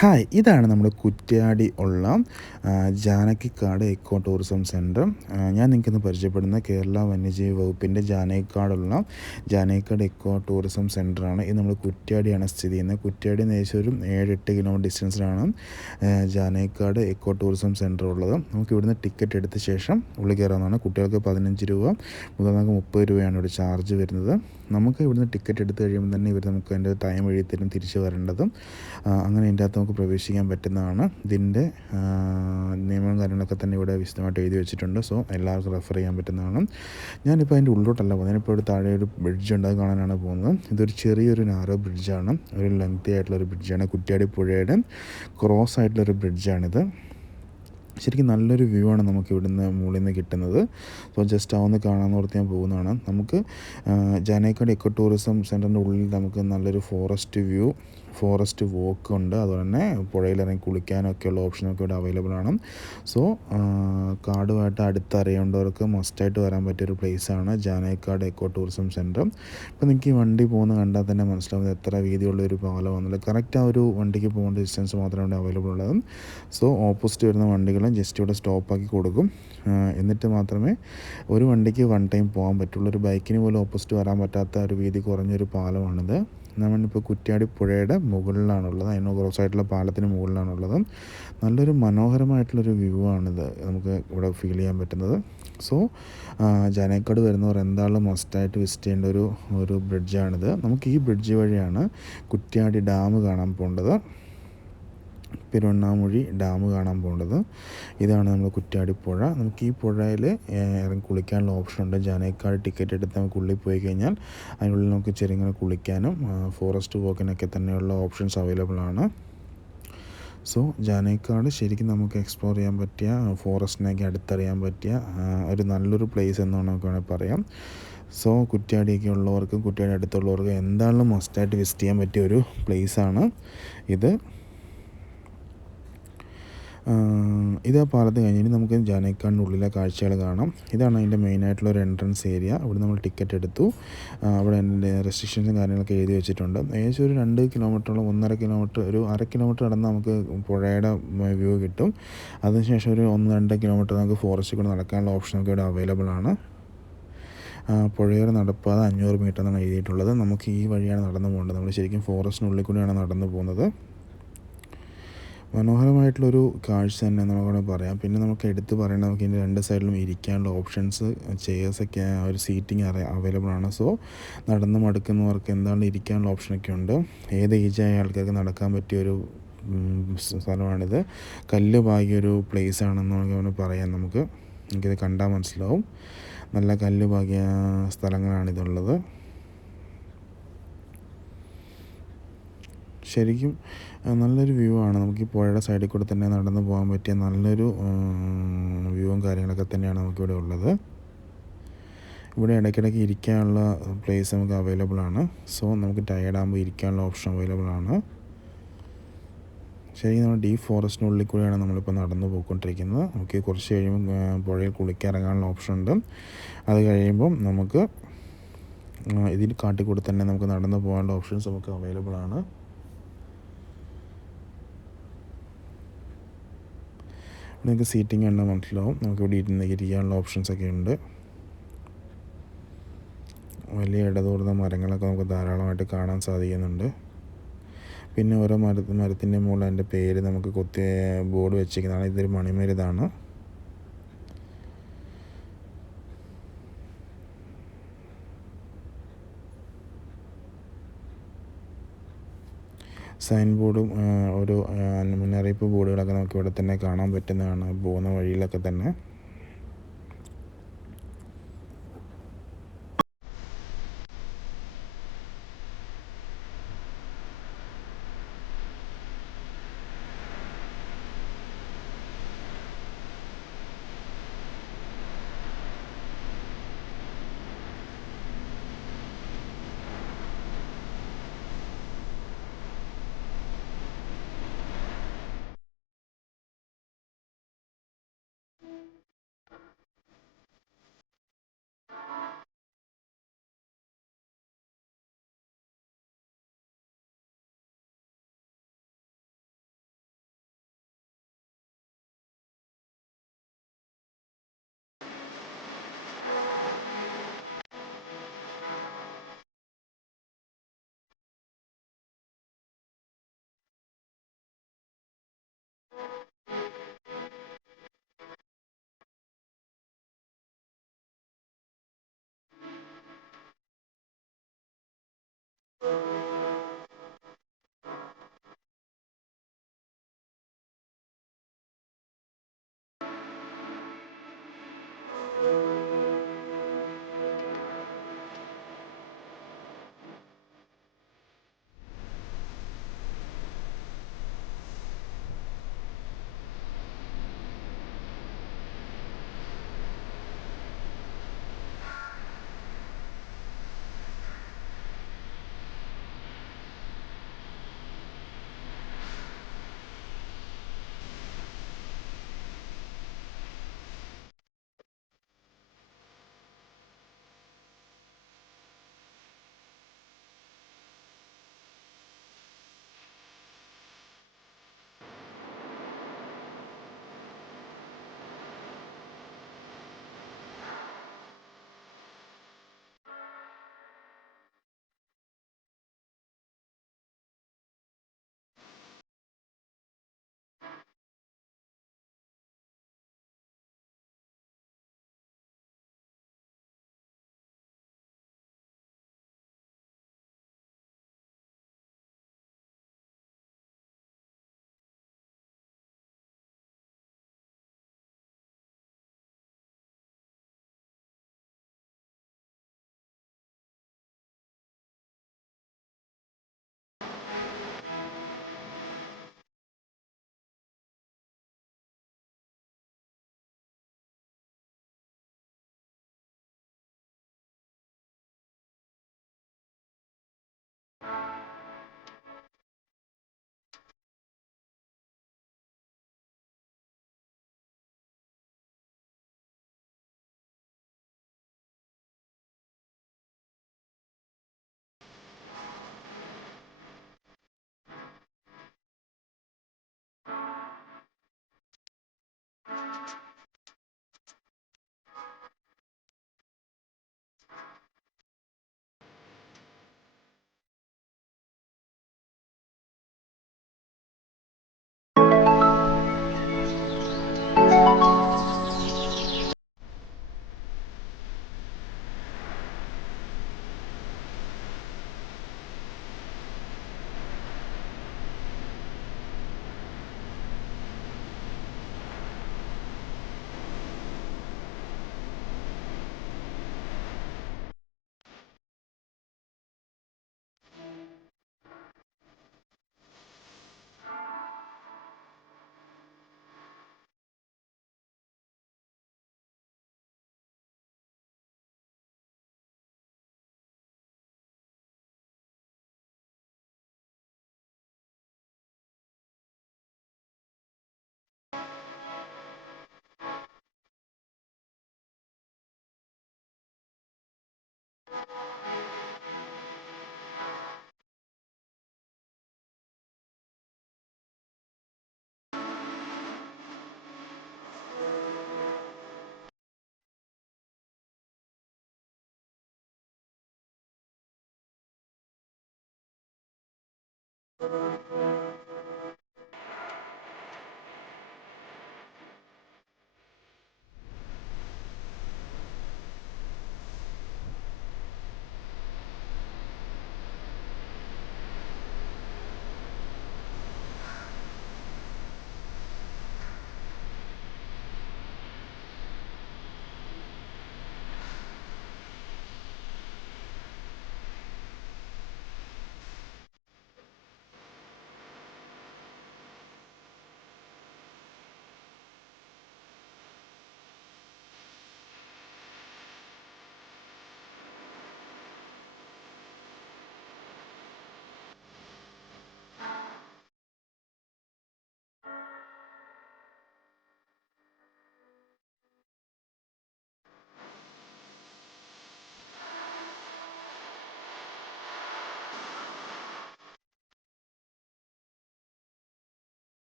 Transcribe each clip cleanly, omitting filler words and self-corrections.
Hi, ഇതാണ് നമ്മുടെ കുറ്റ്യാടി ഉള്ള ജാനകിക്കാട് എക്കോ ടൂറിസം സെൻറ്റർ. ഞാൻ നിങ്ങൾക്കിന്ന് പരിചയപ്പെടുന്ന കേരള വന്യജീവി വകുപ്പിൻ്റെ ജാനകിക്കാട് എക്കോ ടൂറിസം സെൻറ്ററാണ്. ഇത് നമ്മൾ കുറ്റ്യാടിയാണ് സ്ഥിതി ചെയ്യുന്നത്. കുറ്റ്യാടി ഏകദേശം ഒരു 7-8 കിലോമീറ്റർ ഡിസ്റ്റൻസിലാണ് ജാനകിക്കാട് എക്കോ ടൂറിസം സെൻറ്റർ ഉള്ളത്. നമുക്ക് ഇവിടുന്ന് ടിക്കറ്റ് എടുത്ത ശേഷം ഉള്ളിൽ കയറാവുന്നതാണ്. കുട്ടികൾക്ക് 15 രൂപ, മുതിർന്നവർക്ക് 30 രൂപയാണ് ഇവിടെ ചാർജ് വരുന്നത്. നമുക്ക് ഇവിടുന്ന് ടിക്കറ്റ് എടുത്ത് കഴിയുമ്പോൾ തന്നെ ഇവർ നമുക്ക് അതിൻ്റെ ടൈം എഴുതി തരും തിരിച്ച് വരേണ്ടതും. അങ്ങനെ ഇതിൻ്റെ അകത്ത് നമുക്ക് പ്രവേശിക്കാൻ പറ്റുന്നതാണ്. ഇതിൻ്റെ നിയമവും കാര്യങ്ങളൊക്കെ തന്നെ ഇവിടെ വിശദമായിട്ട് എഴുതി വെച്ചിട്ടുണ്ട്. സോ എല്ലാവർക്കും റെഫർ ചെയ്യാൻ പറ്റുന്നതാണ്. ഞാനിപ്പോൾ അതിൻ്റെ ഉള്ളിലോട്ടല്ല പോകുന്നത്. ഞാനിപ്പോൾ ഇവിടെ താഴെ ഒരു ബ്രിഡ്ജ് ഉണ്ട്, അത് കാണാനാണ് പോകുന്നത്. ഇതൊരു ചെറിയൊരു നാരോ ബ്രിഡ്ജാണ്, ഒരു ലെങ്തി ആയിട്ടുള്ളൊരു ബ്രിഡ്ജാണ്. കുറ്റ്യാടി പുഴയുടെ ക്രോസ് ആയിട്ടുള്ളൊരു ബ്രിഡ്ജാണിത്. ശരിക്കും നല്ലൊരു വ്യൂ ആണ് നമുക്ക് ഇവിടുന്ന് മുകളിൽ നിന്ന് കിട്ടുന്നത്. സോ ജസ്റ്റ് അതൊന്ന് കാണാമെന്ന് ഓർത്ത് ഞാൻ പോകുന്നതാണ്. നമുക്ക് ജാനകിക്കാട് എക്കോ ടൂറിസം സെൻറ്ററിൻ്റെ ഉള്ളിൽ നമുക്ക് നല്ലൊരു ഫോറസ്റ്റ് വോക്ക് ഉണ്ട്. അതുപോലെ തന്നെ പുഴയിലിറങ്ങി കുളിക്കാനൊക്കെയുള്ള ഓപ്ഷനൊക്കെ ഇവിടെ അവൈലബിൾ ആണ്. സോ കാടുമായിട്ട് അടുത്തറിയേണ്ടവർക്ക് മസ്റ്റായിട്ട് വരാൻ പറ്റിയൊരു പ്ലേസാണ് ജാനകിക്കാട് എക്കോ ടൂറിസം സെൻറ്റർ. ഇപ്പോൾ നിങ്ങൾക്ക് ഈ വണ്ടി പോകുന്നത് കണ്ടാൽ തന്നെ മനസ്സിലാവും എത്ര വീതിയുള്ള ഒരു പാലമാണെന്നില്ല. കറക്റ്റ് ആ ഒരു വണ്ടിക്ക് പോകേണ്ട ഡിസ്റ്റൻസ് മാത്രമേ ഇവിടെ അവൈലബിൾ ഉള്ളത്. സോ ഓപ്പോസിറ്റ് വരുന്ന വണ്ടികൾ ജസ്റ്റ് ഇവിടെ സ്റ്റോപ്പാക്കി കൊടുക്കും. എന്നിട്ട് മാത്രമേ ഒരു വണ്ടിക്ക് വൺ ടൈം പോകാൻ പറ്റുള്ളൂ. ഒരു ബൈക്കിന് പോലും ഓപ്പോസിറ്റ് വരാൻ പറ്റാത്ത ഒരു വീതി കുറഞ്ഞൊരു പാലമാണിത്. നമ്മളിപ്പോൾ കുറ്റ്യാടി പുഴയുടെ മുകളിലാണുള്ളത്, അതിന് ക്രോസ് ആയിട്ടുള്ള പാലത്തിന് മുകളിലാണുള്ളത്. നല്ലൊരു മനോഹരമായിട്ടുള്ളൊരു വ്യൂ ആണിത് നമുക്ക് ഇവിടെ ഫീൽ ചെയ്യാൻ പറ്റുന്നത്. സോ ജാനകിക്കാട് വരുന്നവർ എന്തായാലും മസ്റ്റായിട്ട് വിസിറ്റ് ചെയ്യേണ്ട ഒരു ബ്രിഡ്ജാണിത്. നമുക്ക് ഈ ബ്രിഡ്ജ് വഴിയാണ് കുറ്റ്യാടി ഡാം കാണാൻ പോകേണ്ടത്, പെരുവണ്ണാമൊഴി ഡാം കാണാൻ പോകേണ്ടത്. ഇതാണ് നമ്മൾ കുറ്റ്യാടി പുഴ. നമുക്ക് ഈ പുഴയിൽ ഇറങ്ങി കുളിക്കാനുള്ള ഓപ്ഷൻ ഉണ്ട്. ജാനകിക്കാട് ടിക്കറ്റ് എടുത്ത് നമുക്ക് ഉള്ളിൽ പോയി കഴിഞ്ഞാൽ അതിനുള്ളിൽ നമുക്ക് ചെറുങ്ങനെ കുളിക്കാനും ഫോറസ്റ്റ് വോക്കിനൊക്കെ തന്നെയുള്ള ഓപ്ഷൻസ് അവൈലബിൾ ആണ്. സോ ജാനകിക്കാട് ശരിക്കും നമുക്ക് എക്സ്പ്ലോർ ചെയ്യാൻ പറ്റിയ, ഫോറസ്റ്റിനൊക്കെ അടുത്തറിയാൻ പറ്റിയ ഒരു നല്ലൊരു പ്ലേസ് എന്നാണ് നമുക്ക് വേണമെങ്കിൽ പറയാം. സോ കുറ്റ്യാടിയൊക്കെ ഉള്ളവർക്കും കുറ്റ്യാടി അടുത്തുള്ളവർക്കും എന്തായാലും മസ്റ്റായിട്ട് വിസിറ്റ് ചെയ്യാൻ പറ്റിയ ഒരു പ്ലേസാണ് ഇത്. ആ പാലത്ത് കഴിഞ്ഞിട്ട് നമുക്ക് ജാനകിക്കാടിൻ്റെ ഉള്ളിലെ കാഴ്ചകൾ കാണാം. ഇതാണ് അതിൻ്റെ മെയിനായിട്ടുള്ള ഒരു എൻട്രൻസ് ഏരിയ. ഇവിടെ നമ്മൾ ടിക്കറ്റ് എടുത്തു. അവിടെ അതിൻ്റെ റെസ്ട്രിക്ഷൻസും കാര്യങ്ങളൊക്കെ എഴുതി വെച്ചിട്ടുണ്ട്. ഏകദേശം ഒരു 2 കിലോമീറ്ററോളം, 1.5 കിലോമീറ്റർ, ഒരു 1/2 കിലോമീറ്റർ നടന്ന് നമുക്ക് പുഴയുടെ വ്യൂ കിട്ടും. അതിനുശേഷം ഒരു 1-2 കിലോമീറ്റർ നമുക്ക് ഫോറസ്റ്റിൽ കൂടെ നടക്കാനുള്ള ഓപ്ഷനൊക്കെ ഇവിടെ അവൈലബിൾ ആണ്. പുഴയോര നടപ്പാത 500 മീറ്റർ എന്നാണ് എഴുതിയിട്ടുള്ളത്. നമുക്ക് ഈ വഴിയാണ് നടന്നു പോകേണ്ടത്. നമ്മൾ ശരിക്കും ഫോറസ്റ്റിനുള്ളിൽ കൂടിയാണ് നടന്നു പോകുന്നത്. മനോഹരമായിട്ടുള്ളൊരു കാഴ്ച തന്നെ നമുക്കവിടെ പറയാം. പിന്നെ നമുക്ക് എടുത്ത് പറയേണ്ടത്, നമുക്ക് ഇതിൻ്റെ 2 സൈഡിലും ഇരിക്കാനുള്ള ഓപ്ഷൻസ്, ചെയേഴ്സൊക്കെ, ഒരു സീറ്റിംഗ് അവൈലബിൾ ആണ്. സോ നടന്ന് മടുക്കുന്നവർക്ക് എന്തായാലും ഇരിക്കാനുള്ള ഓപ്ഷനൊക്കെ ഉണ്ട്. ഏത് ഏജായ ആൾക്കാർക്ക് നടക്കാൻ പറ്റിയൊരു സ്ഥലമാണിത്. കല്ല് പാകിയൊരു പ്ലേസ് ആണെന്ന് നമുക്ക് പറയാം. നമുക്കിത് കണ്ടാൽ മനസ്സിലാവും. നല്ല കല്ല് പാകിയ സ്ഥലങ്ങളാണിതുള്ളത്. ശരിക്കും നല്ലൊരു വ്യൂ ആണ്. നമുക്ക് ഈ പുഴയുടെ സൈഡിൽ കൂടെ തന്നെ നടന്ന് പോകാൻ പറ്റിയ നല്ലൊരു വ്യൂവും കാര്യങ്ങളൊക്കെ തന്നെയാണ് നമുക്കിവിടെ ഉള്ളത്. ഇവിടെ ഇടയ്ക്കിടയ്ക്ക് ഇരിക്കാനുള്ള പ്ലേസ് നമുക്ക് അവൈലബിൾ ആണ്. സോ നമുക്ക് ടയേർഡാകുമ്പോൾ ഇരിക്കാനുള്ള ഓപ്ഷൻ അവൈലബിൾ ആണ്. ശരിക്കും നമ്മൾ ഡീപ്പ് ഫോറസ്റ്റിനുള്ളിൽ കൂടെയാണ് നമ്മളിപ്പോൾ നടന്നു പോയിക്കൊണ്ടിരിക്കുന്നത്. നമുക്ക് കുറച്ച് കഴിയുമ്പോൾ പുഴയിൽ കുളിക്കാൻ ഇറങ്ങാനുള്ള ഓപ്ഷൻ ഉണ്ട്. അത് കഴിയുമ്പം നമുക്ക് ഇതിൽ കാട്ടിക്കൂടെ തന്നെ നമുക്ക് നടന്നു പോകാനുള്ള ഓപ്ഷൻസ് നമുക്ക് അവൈലബിൾ ആണ്. നിങ്ങൾക്ക് സീറ്റിംഗ് കണ്ടാൽ മനസ്സിലാവും. നമുക്കിവിടെ ഇരിക്കാനുള്ള ഓപ്ഷൻസൊക്കെ ഉണ്ട്. വലിയ ഇടതൂർന്ന മരങ്ങളൊക്കെ നമുക്ക് ധാരാളമായിട്ട് കാണാൻ സാധിക്കുന്നുണ്ട്. പിന്നെ ഓരോ മരത്തിൻ്റെ മുകളിൽ അതിൻ്റെ പേര് നമുക്ക് ബോർഡ് വെച്ചിരിക്കുന്നതാണ്. ഇതൊരു മണിമരുതാണ്. സൈൻ ബോർഡും ഒരു മുന്നറിയിപ്പ് ബോർഡുകളൊക്കെ നമുക്ക് ഇവിടെ തന്നെ കാണാൻ പറ്റുന്നതാണ്, പോകുന്ന വഴിയിലൊക്കെ തന്നെ.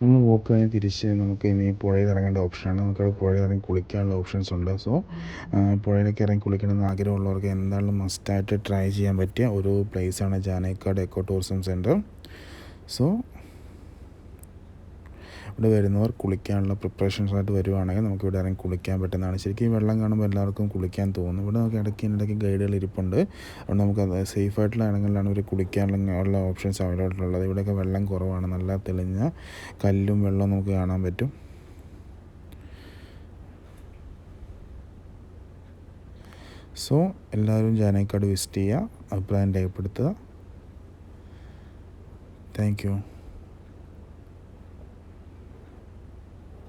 നമ്മൾ walk കഴിഞ്ഞ് തിരിച്ച് നമുക്ക് ഇനി പുഴയിൽ ഇറങ്ങേണ്ട ഓപ്ഷനാണ്. നമുക്കവിടെ പുഴയിൽ ഇറങ്ങി കുളിക്കാനുള്ള ഓപ്ഷൻസ് ഉണ്ട്. സോ പുഴയിലേക്ക് ഇറങ്ങി കുളിക്കണമെന്ന് ആഗ്രഹമുള്ളവർക്ക് എന്തായാലും മസ്റ്റായിട്ട് ട്രൈ ചെയ്യാൻ പറ്റിയ ഒരു പ്ലേസാണ് Janekkad echo tourism centre. So ഇവിടെ വരുന്നവർ കുളിക്കാനുള്ള പ്രിപ്പറേഷൻസായിട്ട് വരുവാണെങ്കിൽ നമുക്ക് ഇവിടെ ഇറങ്ങി കുളിക്കാൻ പറ്റുന്നതാണ്. ശരിക്കും ഈ വെള്ളം കാണുമ്പോൾ എല്ലാവർക്കും കുളിക്കാൻ തോന്നും. ഇവിടെ നമുക്ക് ഇടയ്ക്ക് ഗൈഡുകൾ ഇരിപ്പുണ്ട്. അതുകൊണ്ട് നമുക്ക് അത് സേഫായിട്ടുള്ള ഇടങ്ങളിലാണ് ഇവർ കുളിക്കാനുള്ള ഓപ്ഷൻസ് അവൈലബിൾ ഉള്ളത്. ഇവിടെയൊക്കെ വെള്ളം കുറവാണ്. നല്ല തെളിഞ്ഞ കല്ലും വെള്ളവും നമുക്ക് കാണാൻ പറ്റും. സോ എല്ലാവരും ജാനേക്കാട് വിസിറ്റ് ചെയ്യുക, അഭിപ്രായം രേഖപ്പെടുത്തുക. Thank you.